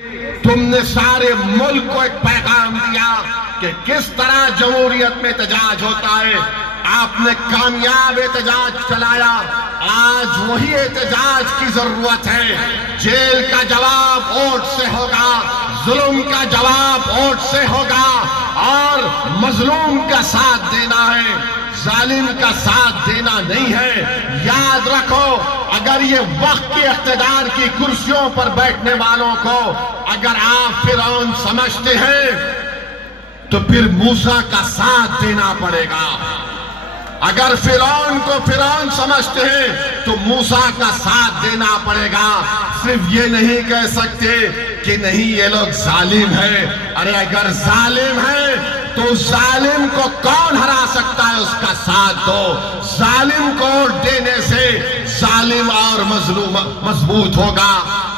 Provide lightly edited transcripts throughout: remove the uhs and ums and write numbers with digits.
तुमने सारे मुल्क को एक पैगाम दिया कि किस तरह जमहूरियत में एहतजाज होता है। आपने कामयाब एहतजाज चलाया। आज वही एहतजाज की जरूरत है। जेल का जवाब वोट से होगा, जुल्म का जवाब वोट से होगा और मजलूम का साथ देना है, जालिम का साथ देना नहीं है। याद रखो, अगर ये वक्त के इख्तिदार की कुर्सियों पर बैठने वालों को अगर आप फिरौन समझते हैं तो फिर मूसा का साथ देना पड़ेगा। अगर फिरौन को फिरौन समझते हैं तो मूसा का साथ देना पड़ेगा। सिर्फ ये नहीं कह सकते कि नहीं ये लोग जालिम हैं। अरे अगर जालिम है तो जालिम को कौन हरा सकता है, उसका साथ दो। जालिम को वोट देने से जालिम और मजलूम मजबूत होगा।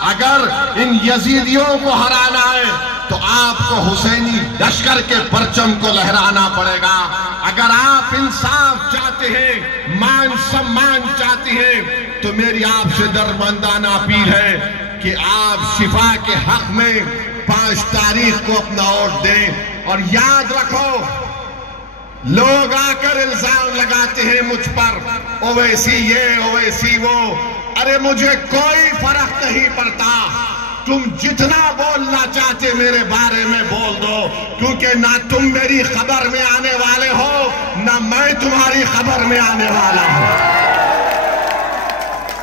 अगर इन यजीदियों को हराना है तो आपको हुसैनी लश्कर के परचम को लहराना पड़ेगा। अगर आप इंसाफ चाहते हैं, मान सम्मान चाहते हैं, तो मेरी आपसे दरमंदाना अपील है कि आप शिफा के हक में 5 तारीख को अपना वोट दें। और याद रखो, लोग आकर इल्जाम लगाते हैं मुझ पर, ओवैसी ये ओवैसी वो। अरे मुझे कोई फर्क नहीं पड़ता। तुम जितना बोलना चाहते मेरे बारे में बोल दो, क्योंकि ना तुम मेरी खबर में आने वाले हो ना मैं तुम्हारी खबर में आने वाला हूं।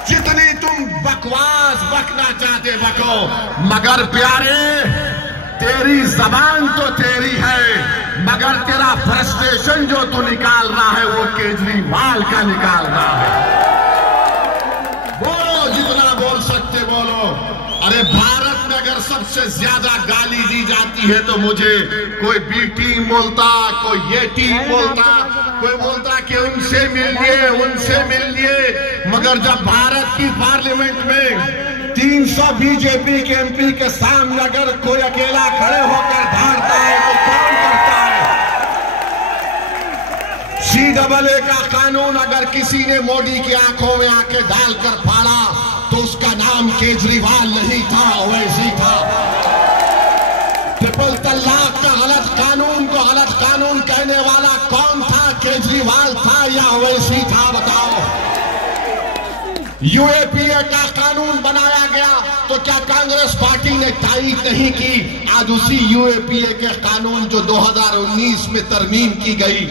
जितनी तुम बकवास बकना चाहते बको, मगर प्यारे तेरी जबान तो तेरी है, मगर तेरा फ्रस्ट्रेशन जो तू निकाल रहा है वो केजरीवाल का निकाल रहा है। बोलो, जितना बोल सकते बोलो। अरे भारत में अगर सबसे ज्यादा गाली दी जाती है तो मुझे कोई बी टीम बोलता, कोई ये टीम बोलता, कोई बोलता कि उनसे मिलिए। मगर जब भारत की पार्लियामेंट में 300 बीजेपी के एमपी के सामने अगर कोई अकेला खड़े होकर धारता है तो कौन करता है? CAA का कानून अगर किसी ने मोदी की आंखों में आंखें डालकर फाड़ा तो उसका नाम केजरीवाल नहीं था, ओवैसी था। ट्रिपल तलाक का गलत कानून को गलत कानून कहने वाला कौन था? केजरीवाल था या ओवैसी था? बताओ। UAPA का कानून बनाया गया तो क्या कांग्रेस पार्टी ने तारीफ नहीं की? आज उसी UAPA के कानून जो 2019 में तरमीम की गई,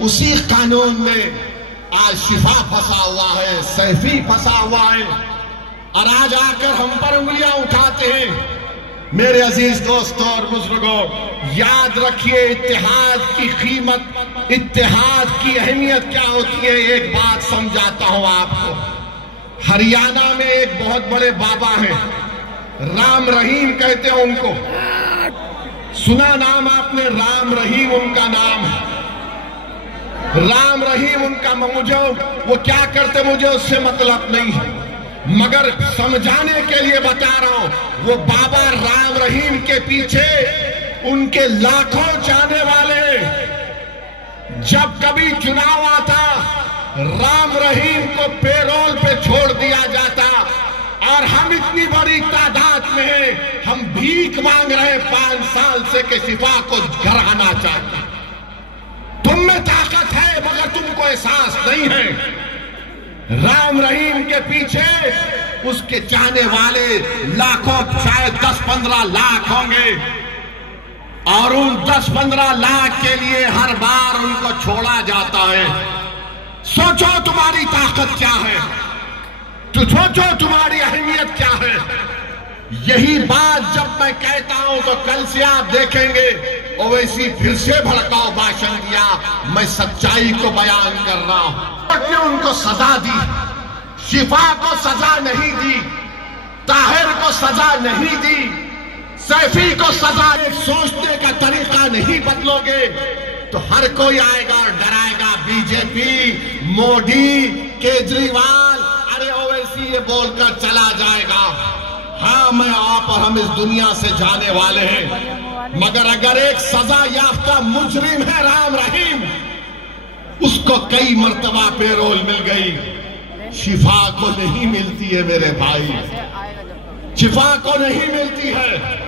उसी कानून में आज शिफा फंसा हुआ है, सैफी फंसा हुआ है, और आज आकर हम पर उंगलियां उठाते हैं। मेरे अजीज दोस्तों और बुजुर्गों, याद रखिए इत्तेहाद की कीमत, इत्तेहाद की अहमियत क्या होती है। एक बात समझाता हूं आपको। हरियाणा में एक बहुत बड़े बाबा हैं, राम रहीम कहते हैं उनको। सुना नाम आपने? राम रहीम उनका नाम है। राम रहीम उनका, मुझे वो क्या करते मुझे उससे मतलब नहीं है, मगर समझाने के लिए बता रहा हूं। वो बाबा राम रहीम के पीछे उनके लाखों चाहने वाले। जब कभी चुनाव आता, राम रहीम को पेरोल पे छोड़ दिया जाता और हम इतनी बड़ी तादाद में हैं, हम भीख मांग रहे 5 साल से कि शिफा को घर आना चाहते। तुम में ताकत है मगर तुमको एहसास नहीं है। राम रहीम के पीछे उसके चाहने वाले लाखों, शायद 10-15 लाख होंगे, और उन 10-15 लाख के लिए हर बार उनको छोड़ा जाता है। सोचो तुम्हारी ताकत क्या है, तो सोचो तुम्हारी अहमियत क्या है। यही बात जब मैं कहता हूं तो कल से आप देखेंगे ओवैसी फिर से भड़काऊ भाषण दिया। मैं सच्चाई को बयान कर रहा हूं। ने उनको सजा दी, शिफा को सजा नहीं दी, ताहिर को सजा नहीं दी, सैफी को सजा। सोचने का तरीका नहीं बदलोगे तो हर कोई आएगा और डराएगा, बीजेपी, मोदी, केजरीवाल, अरे ओवैसी ये बोलकर चला जाएगा। हाँ, मैं आप और हम इस दुनिया से जाने वाले हैं, मगर अगर एक सजा याफ्ता मुजरिम है राम रहीम, उसको कई मर्तबा पेरोल मिल गई, शिफा को नहीं मिलती है मेरे भाई, शिफा को नहीं मिलती है।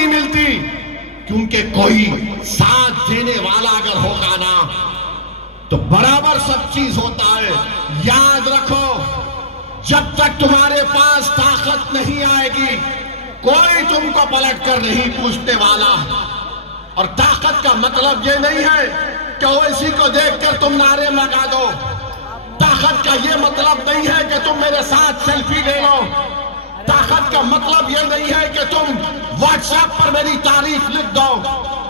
नहीं मिलती, क्योंकि कोई साथ देने वाला अगर होगा ना तो बराबर सब चीज होता है। याद रखो, जब तक तुम्हारे पास ताकत नहीं आएगी कोई तुमको पलट कर नहीं पूछने वाला। और ताकत का मतलब ये नहीं है कि ओवैसी को देखकर तुम नारे लगा दो। ताकत का ये मतलब नहीं है कि तुम मेरे साथ सेल्फी ले लो। ताकत का मतलब ये नहीं है कि तुम व्हाट्सएप पर मेरी तारीफ लिख दो।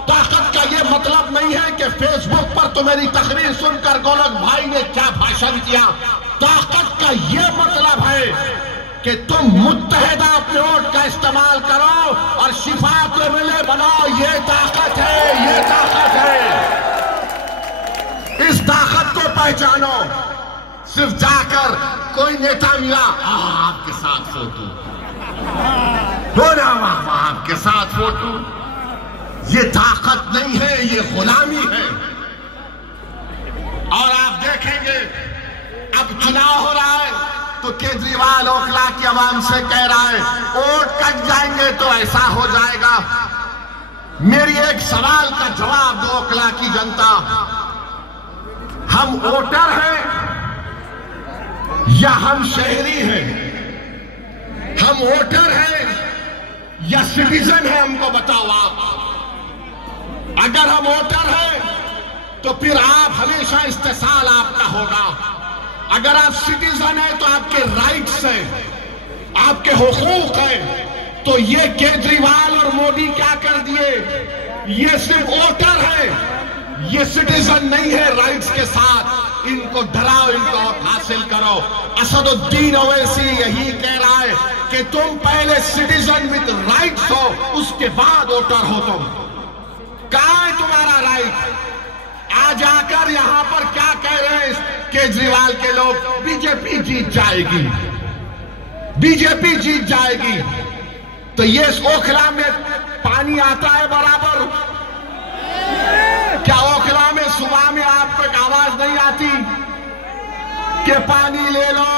ताकत का ये मतलब नहीं है कि फेसबुक पर तो मेरी तकरीर सुनकर गोलक भाई ने क्या भाषण किया। ताकत का ये मतलब है कि तुम मुत्तहिदा अपने वोट का इस्तेमाल करो और शिफा को मिले बनाओ। ये ताकत है, ये ताकत है। इस ताकत को पहचानो। सिर्फ जाकर कोई नेता मिला, आपके साथ फोटो, आपके साथ फोटो, ये ताकत नहीं है, ये गुलामी है। और आप देखेंगे अब चुनाव हो रहा है तो केजरीवाल ओखला की आवाम से कह रहा है वोट कट जाएंगे तो ऐसा हो जाएगा। मेरी एक सवाल का जवाब दो ओखला की जनता, हम वोटर हैं या हम शहरी हैं? हम वोटर हैं या सिटीजन हैं? हमको बताओ आप। अगर हम वोटर हैं तो फिर आप हमेशा इस्तेसाल आपका होगा। अगर आप सिटीजन हैं तो आपके राइट्स हैं, आपके हुकूक हैं। तो ये केजरीवाल और मोदी क्या कर दिए? ये सिर्फ वोटर है, ये सिटीजन नहीं है राइट्स के साथ। इनको डराओ, इनको हासिल करो। असदुद्दीन ओवैसी यही कह रहा है कि तुम पहले सिटीजन विद राइट्स हो, उसके बाद वोटर हो। तुम कहां है तुम्हारा राइट? आज आकर यहां पर क्या कह रहे हैं केजरीवाल के लोग? बीजेपी जीत जाएगी, बीजेपी जीत जाएगी। तो ये ओखला में पानी आता है बराबर? क्या ओखला में सुबह में आपको एक आवाज नहीं आती कि पानी ले लो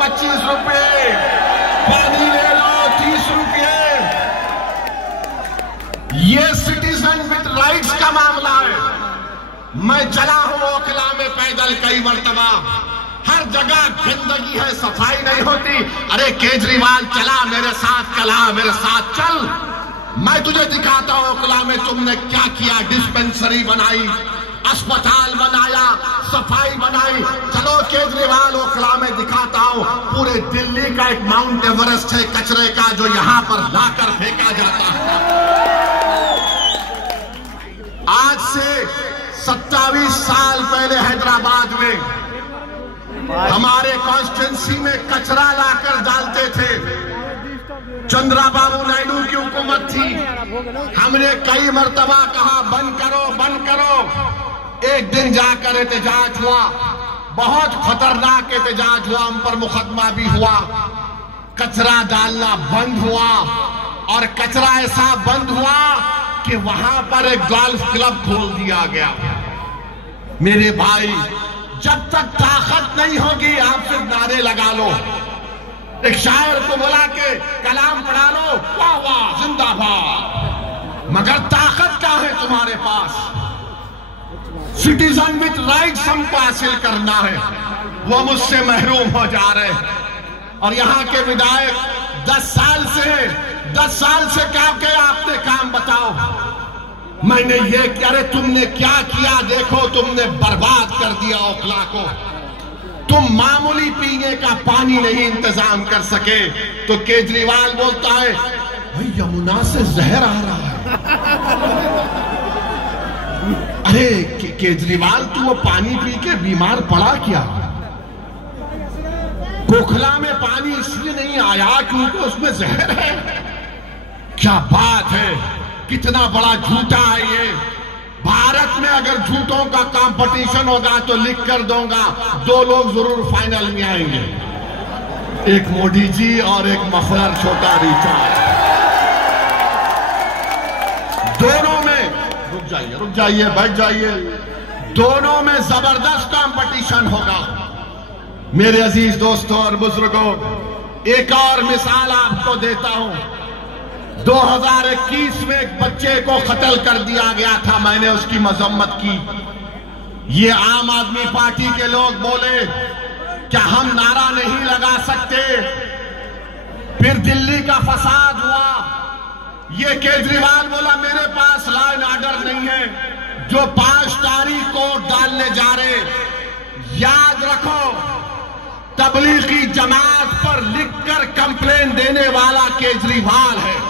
25 रुपए, पानी ले लो 30 रुपए? ये सिटीजन विद राइट्स का मामला है। मैं चला हूं ओखला में पैदल कई मरतबा, हर जगह गंदगी है, सफाई नहीं होती। अरे केजरीवाल चला मेरे साथ, चला मेरे साथ चल, मैं तुझे दिखाता हूं ओखला में तुमने क्या किया। डिस्पेंसरी बनाई, अस्पताल बनाया, सफाई बनाई। चलो केजरीवाल ओखला में दिखाता हूं। पूरे दिल्ली का एक माउंट एवरेस्ट है कचरे का जो यहां पर लाकर फेंका जाता है। आज से 27 साल पहले हैदराबाद में हमारे कॉन्स्टिट्यूंसी में कचरा लाकर डालते थे। चंद्रबाबू नायडू की हुकूमत थी। हमने कई मर्तबा कहा बंद करो, बंद करो। एक दिन जाकर एहतजाज हुआ, बहुत खतरनाक एहतजाज हुआ, हम पर मुकदमा भी हुआ। कचरा डालना बंद हुआ और कचरा ऐसा बंद हुआ कि वहां पर एक गोल्फ क्लब खोल दिया गया। मेरे भाई, जब तक ताकत नहीं होगी आप सिर्फ नारे लगा लो। एक शायर को बुला के कलाम पढ़ा लो, वाह वाह जिंदाबाद, मगर ताकत क्या है तुम्हारे पास? सिटीजन विद राइट्स हमको हासिल करना है, वो मुझसे महरूम हो जा रहे हैं। और यहां के विधायक 10 साल से क्या किया आपने काम बताओ? मैंने ये किया। अरे तुमने क्या किया? देखो तुमने बर्बाद कर दिया ओखला को। तुम मामूली पीने का पानी नहीं इंतजाम कर सके तो केजरीवाल बोलता है भाई यमुना से जहर आ रहा है। अरे केजरीवाल तू वो पानी पी के बीमार पड़ा क्या? ओखला में पानी इसलिए नहीं आया क्योंकि उसमें जहर है। क्या बात है, कितना बड़ा झूठा है ये। भारत में अगर झूठों का कंपटीशन होगा तो लिख कर दूंगा 2 लोग जरूर फाइनल में आएंगे, एक मोदी जी और एक मफलर छोटा रिचार्ड। दोनों में रुक जाइए बैठ जाइए, दोनों में जबरदस्त कंपटीशन होगा। मेरे अजीज दोस्तों और बुजुर्गों, एक और मिसाल आपको देता हूं। 2021 में एक बच्चे को कत्ल कर दिया गया था, मैंने उसकी मजम्मत की। ये आम आदमी पार्टी के लोग बोले क्या हम नारा नहीं लगा सकते? फिर दिल्ली का फसाद हुआ, ये केजरीवाल बोला मेरे पास लॉ एंड ऑर्डर नहीं है, जो 5 तारीख को डालने जा रहे। याद रखो, तबलीगी जमात पर लिखकर कंप्लेन देने वाला केजरीवाल है।